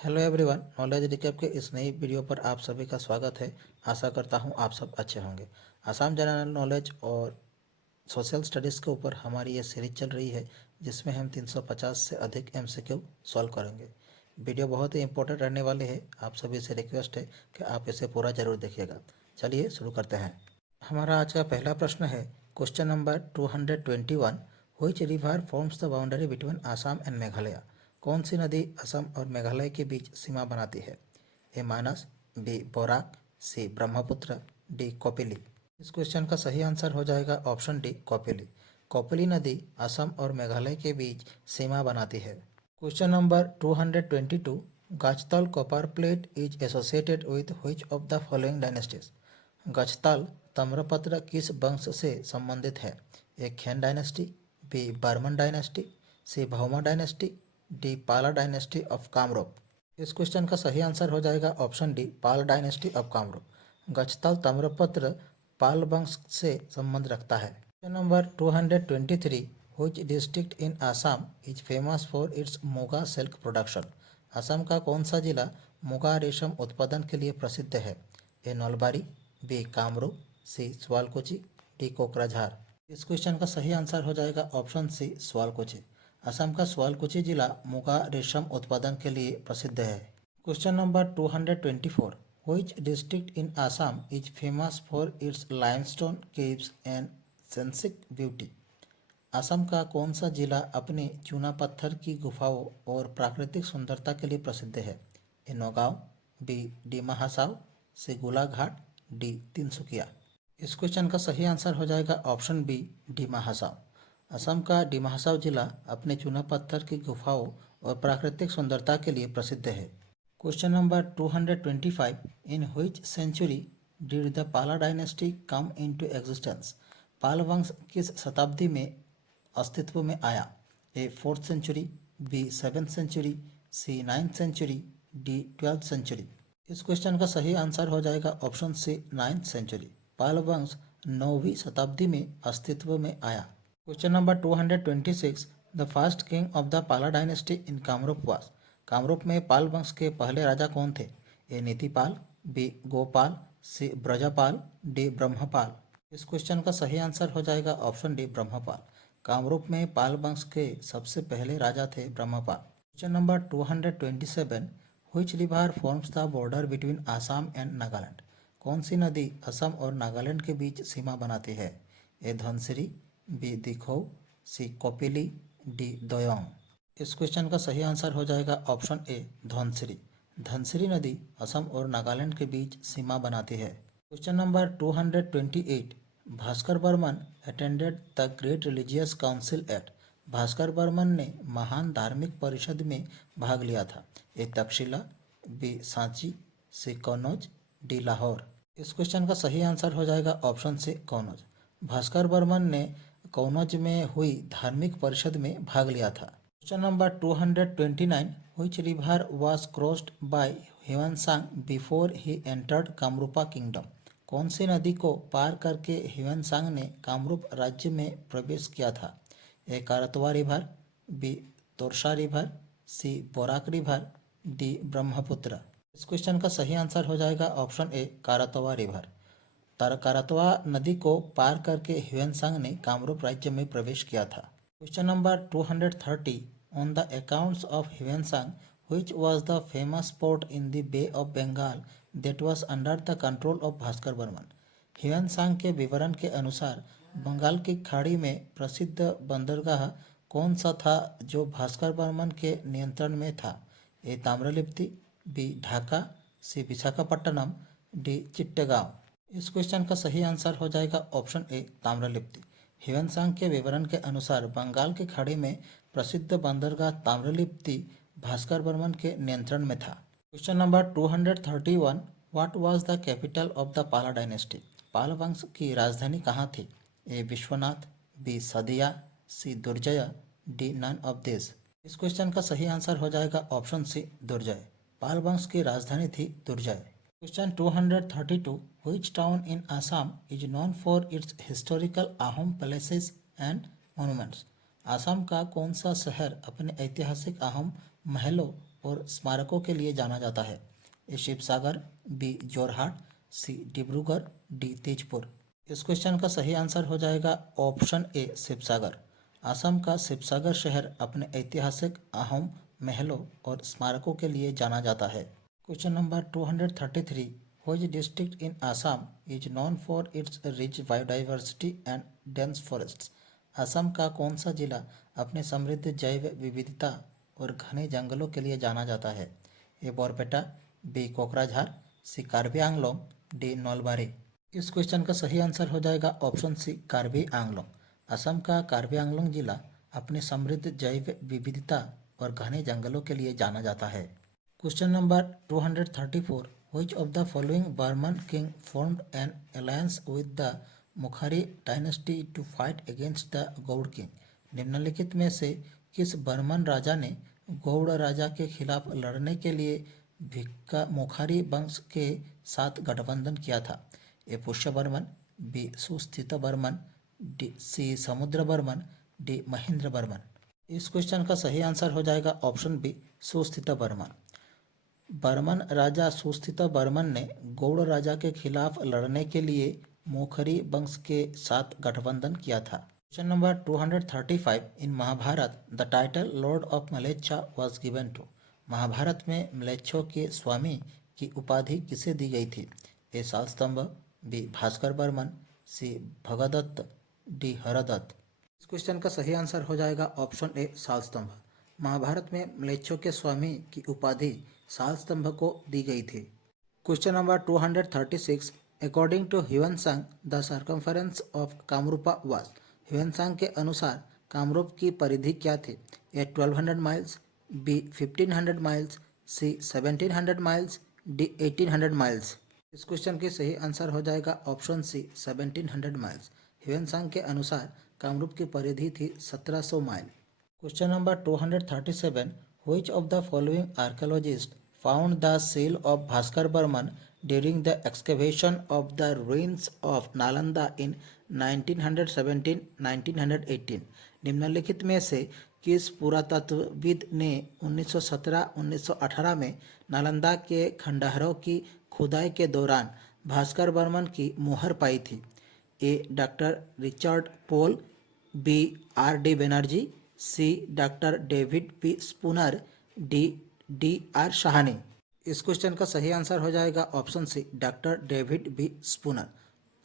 Hello everyone, knowledge recap के इस नई वीडियो पर आप सभी का स्वागत है। आशा करता हूं आप सब अच्छे होंगे। आसाम जनरल नॉलेज और सोशल स्टडीज़ के ऊपर हमारी ये सीरीज चल रही है, जिसमें हम 350 से अधिक एमसीक्यू सॉल्व करेंगे। वीडियो बहुत ही इंपॉर्टेंट रहने वाले है। आप सभी से रिक्वेस्ट है कि आप इसे पूरा जरूर देखिएगा। चलिए शुरू करते हैं। हमारा आज का पहला प्रश्न है question number 221। Which river forms the boundary between Assam and Meghalaya? कौन सी नदी असम और मेघालय के बीच सीमा बनाती है? ए मानस, बी बोराक, सी ब्रह्मपुत्र, डी कौपिली। इस क्वेश्चन का सही आंसर हो जाएगा ऑप्शन डी कौपिली। कौपिली नदी असम और मेघालय के बीच सीमा बनाती है। Question number 222। Gajtal copper plate is associated with which of the following dynasties? Gajtal ताम्रपत्र किस वंश से संबंधित है? A Khen dynasty, B Barman dynasty, C Bhauma dynasty, D Pala dynasty of Kamarupa. इस क्वेश्चन का सही आंसर हो जाएगा option D Pal dynasty of Kamarupa. Gajtal ताम्रपत्र पाल वंश से संबंध रखता है। Question number 223। Which district in Assam is famous for it's muga silk production? Assam का कौन सा जिला मुगा रेशम उत्पादन के लिए प्रसिद्ध है? ए नलबारी, बी कामरूप, सी स्वालकुची, डी कोकराझार। इस क्वेश्चन का सही आंसर हो जाएगा ऑप्शन सी स्वालकुची। असम का स्वालकुची जिला मुगा रेशम उत्पादन के लिए प्रसिद्ध है। Question number 224। Which district in Assam is famous for its limestone caves and scenic beauty? Assam का कौन सा जिला अपने चूना पत्थर की गुफाओं और प्राकृतिक सुंदरता के लिए प्रसिद्ध है? ए नौगांव, बी डिमा हसाव, सी गोलाघाट, डी तिनसुकिया। इस क्वेश्चन का सही आंसर हो जाएगा ऑप्शन बी डिमा हसाव। असम का डिमा हसाव जिला अपने चूना पत्थर की गुफाओं और प्राकृतिक सुंदरता के लिए प्रसिद्ध है। Question number 225। In which century did the Pala dynasty come into existence? Pala वंश किस शताब्दी में अस्तित्व में आया? A 4th century, B 7th century, C 9th century, D 12th century. इस क्वेश्चन का सही आंसर हो जाएगा ऑप्शन सी 9th सेंचुरी। पाल वंश 9वीं शताब्दी में अस्तित्व में आया। Question number 226। The first king of the Pala dynasty in Kamrup वास? कामरूप में पाल वंश के पहले राजा कौन थे? ए नीतिपाल, बी गोपाल, सी ब्रजपाल, डी ब्रह्मपाल। इस क्वेश्चन का सही आंसर हो जाएगा ऑप्शन डी ब्रह्मपाल। कामरूप में पाल वंश के सबसे पहले राजा थे Brahmpal. Question number 227। Which river forms the border between Assam and Nagaland? कौन सी नदी असम और नागालैंड के बीच सीमा बनाती है? ए धनसिरी, बी दिखो, सी कौपिली, डी दोयोंग। इस क्वेश्चन का सही आंसर हो जाएगा ऑप्शन ए धनसिरी। धनसिरी नदी असम और नागालैंड के बीच सीमा बनाती है। Question number 228। Bhaskar Barman attended the great religious council at? Bhaskar Barman ने महान धार्मिक परिषद में भाग लिया था। A Takshashila, B Sanchi, C Kannauj, D Lahore. इस क्वेश्चन का सही आंसर हो जाएगा ऑप्शन सी कन्नौज। भास्कर बर्मन ने कन्नौज में हुई धार्मिक परिषद में भाग लिया था। Question number 229। Which river was crossed by Hiuen Tsang before he entered Kamarupa kingdom? कौन सी नदी को पार करके ह्यूएनसांग ने कामरूप राज्य में प्रवेश किया था? ए कारतवा रिवर, बी तोरशा रिवर, सी बोराक रिवर, डी ब्रह्मपुत्र। इस क्वेश्चन का सही आंसर हो जाएगा ऑप्शन ए कारतवा रिवर। कारतवा नदी को पार करके ह्यूएनसांग ने कामरूप राज्य में प्रवेश किया था। Question number 230। On the accounts of Hiuen Tsang which was the famous port in the bay of Bengal that was under the control of Bhaskar Barman? Hiuen Tsang के विवरण के अनुसार बंगाल की खाड़ी में प्रसिद्ध बंदरगाह कौन सा था जो भास्कर बर्मन के नियंत्रण में था? ए ताम्रलिप्ति, बी ढाका, सी विशाखापट्टनम, डी चिट्टगांव। इस क्वेश्चन का सही आंसर हो जाएगा ऑप्शन ए ताम्रलिप्ति। ह्यूएनसांग के विवरण के अनुसार बंगाल की खाड़ी में प्रसिद्ध बंदरगाह ताम्रलिप्ति भास्कर बर्मन के नियंत्रण में था। Question number 231। What was the capital of the Pala dynasty? Pala वंश की राजधानी कहाँ थी? A Vishwanath, B Sadiya, C Durjay, D none of this. इस क्वेश्चन का सही आंसर हो जाएगा ऑप्शन सी दुर्जय। पाल वंश की राजधानी थी Durjay. Question 232। Which town in Assam is known for its historical Ahom palaces and monuments? Assam का कौन सा शहर अपने ऐतिहासिक आहम महलों और स्मारकों के लिए जाना जाता है? ए शिवसागर, बी जोरहाट, सी डिब्रूगढ़, डी तेजपुर। इस क्वेश्चन का सही आंसर हो जाएगा ऑप्शन ए शिवसागर। असम का शिवसागर शहर अपने ऐतिहासिक अहोम महलों और स्मारकों के लिए जाना जाता है। Question number 233, which district in Assam is known for it's rich biodiversity and dense forests? Assam का कौन सा जिला अपने समृद्ध जैव विविधता और घने जंगलों के लिए जाना जाता है? ए बोरपेटा, बी कोकराझार, सी कार्बी आंगलोंग, डी नौलबारी। इस क्वेश्चन का सही आंसर हो जाएगा ऑप्शन सी कार्बी आंगलोंग। असम का कार्बी आंगलोंग जिला अपने समृद्ध जैव विविधता और घने जंगलों के लिए जाना जाता है। Question number 234, which of the following Barman king formed an alliance with the Mukhari dynasty to fight against the Gaur king? निम्नलिखित में से किस बर्मन राजा ने गौड़ राजा के खिलाफ लड़ने के लिए भिक्का मुखारी वंश के साथ गठबंधन किया था? A Pushya Barman, B Susthita Barman, D C Samudra Barman, D Mahendra Burman. इस क्वेश्चन का सही आंसर हो जाएगा ऑप्शन बी सुस्थित बर्मन। बर्मन राजा सुस्थित बर्मन ने गौड़ राजा के खिलाफ लड़ने के लिए मोखरी वंश के साथ गठबंधन किया था। Question number 235, in Mahabharata the title lord of Mlechha was given to? Mahabharata में म्लेच्छों के स्वामी की उपाधि किसे दी गई थी? ए शालस्तंभ, बी भास्कर बर्मन, सी भगदत्त, डी हरदत्त। इस क्वेश्चन का सही आंसर हो जाएगा ऑप्शन ए शालस्तंभ। महाभारत में म्लेच्छों के स्वामी की उपाधि शालस्तंभ को दी गई थी। Question number 236, according to Hiuen Tsang the circumference of Kamarupa was? Hiuen Tsang के अनुसार कामरूप की परिधि क्या थी? A 1200 miles, B 1500 miles, C 1700 miles, D 1800 miles. इस क्वेश्चन के सही आंसर हो जाएगा ऑप्शन सी 1700 माइल्स। ह्यूएनसांग के अनुसार कामरूप की परिधि थी 1700 mile. Question number 237, which of the following archaeologist found the seal of Bhaskar Barman during the excavation of the ruins of Nalanda in 1917-1918? निम्नलिखित में से किस पुरातत्वविद ने 1917-1918 में नालंदा के खंडहरों की खुदाई के दौरान भास्कर बर्मन की मुहर पाई थी? A doctor Richard Pole, B R D Banerjee, C doctor David P Spooner, D D R Sahni. इस क्वेश्चन का सही आंसर हो जाएगा option C doctor David B Spooner.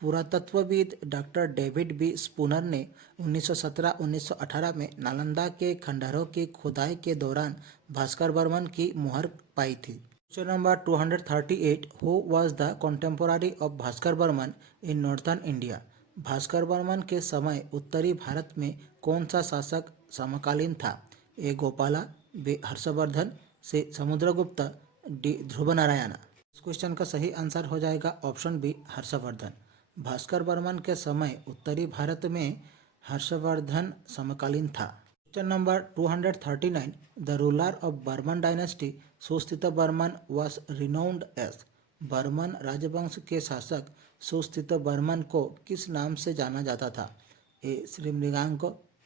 पुरातत्वविद डॉक्टर डेविड बी स्पूनर ने 1917-1918 में नालंदा के खंडहरों की खुदाई के दौरान भास्कर बर्मन की मुहर पाई थी। Question number 238, who was the contemporary of Bhaskar Barman in northern India? Bhaskar Barman के समय उत्तरी भारत में कौन सा शासक समकालीन था? A Gopala, B Harshavardhan, C Samudragupta, D Dhruv Narayan. इस क्वेश्चन का सही आंसर हो जाएगा ऑप्शन बी हर्षवर्धन। भास्कर बर्मन के समय उत्तरी भारत में हर्षवर्धन समकालीन था। Question number 239, the ruler of Barman dynasty Susthita Barman was renowned as? Barman राजवंश के शासक सुस्थित बर्मन को किस नाम से जाना जाता था? ए श्री मृगांक,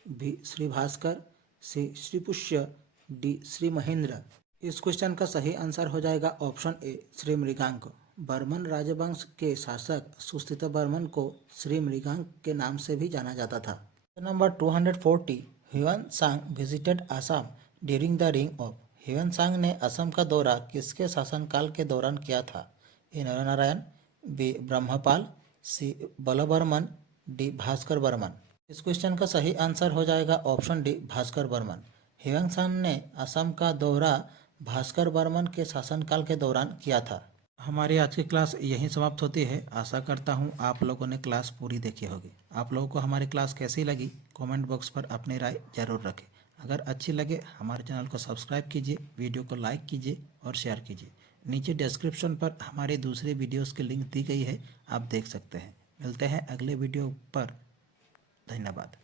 बी श्री भास्कर, सी श्री पुष्य, डी श्री महेंद्र। इस क्वेश्चन का सही आंसर हो जाएगा ऑप्शन ए श्री मृगांक। बर्मन राजवंश के शासक सुस्थित बर्मन को श्री मृगांक के नाम से भी जाना जाता था। Number 240, Hiuen Tsang visited Assam during the रिंग ऑफ? ह्यूएनसांग ने असम का दौरा किसके शासनकाल के दौरान किया था? ए नरनारायण, बी ब्रह्मपाल, सी बलबर्मन, डी भास्कर बर्मन। इस क्वेश्चन का सही आंसर हो जाएगा ऑप्शन डी भास्कर बर्मन। ह्यूएनसांग ने असम का दौरा भास्कर बर्मन के शासनकाल के दौरान किया था। हमारी आज की क्लास यहीं समाप्त होती है। आशा करता हूँ आप लोगों ने क्लास पूरी देखी होगी। आप लोगों को हमारी क्लास कैसी लगी कमेंट बॉक्स पर अपनी राय जरूर रखें। अगर अच्छी लगे हमारे चैनल को सब्सक्राइब कीजिए, वीडियो को लाइक कीजिए और शेयर कीजिए। नीचे डिस्क्रिप्शन पर हमारे दूसरे वीडियोस की लिंक दी गई है, आप देख सकते हैं। मिलते हैं अगले वीडियो पर। धन्यवाद।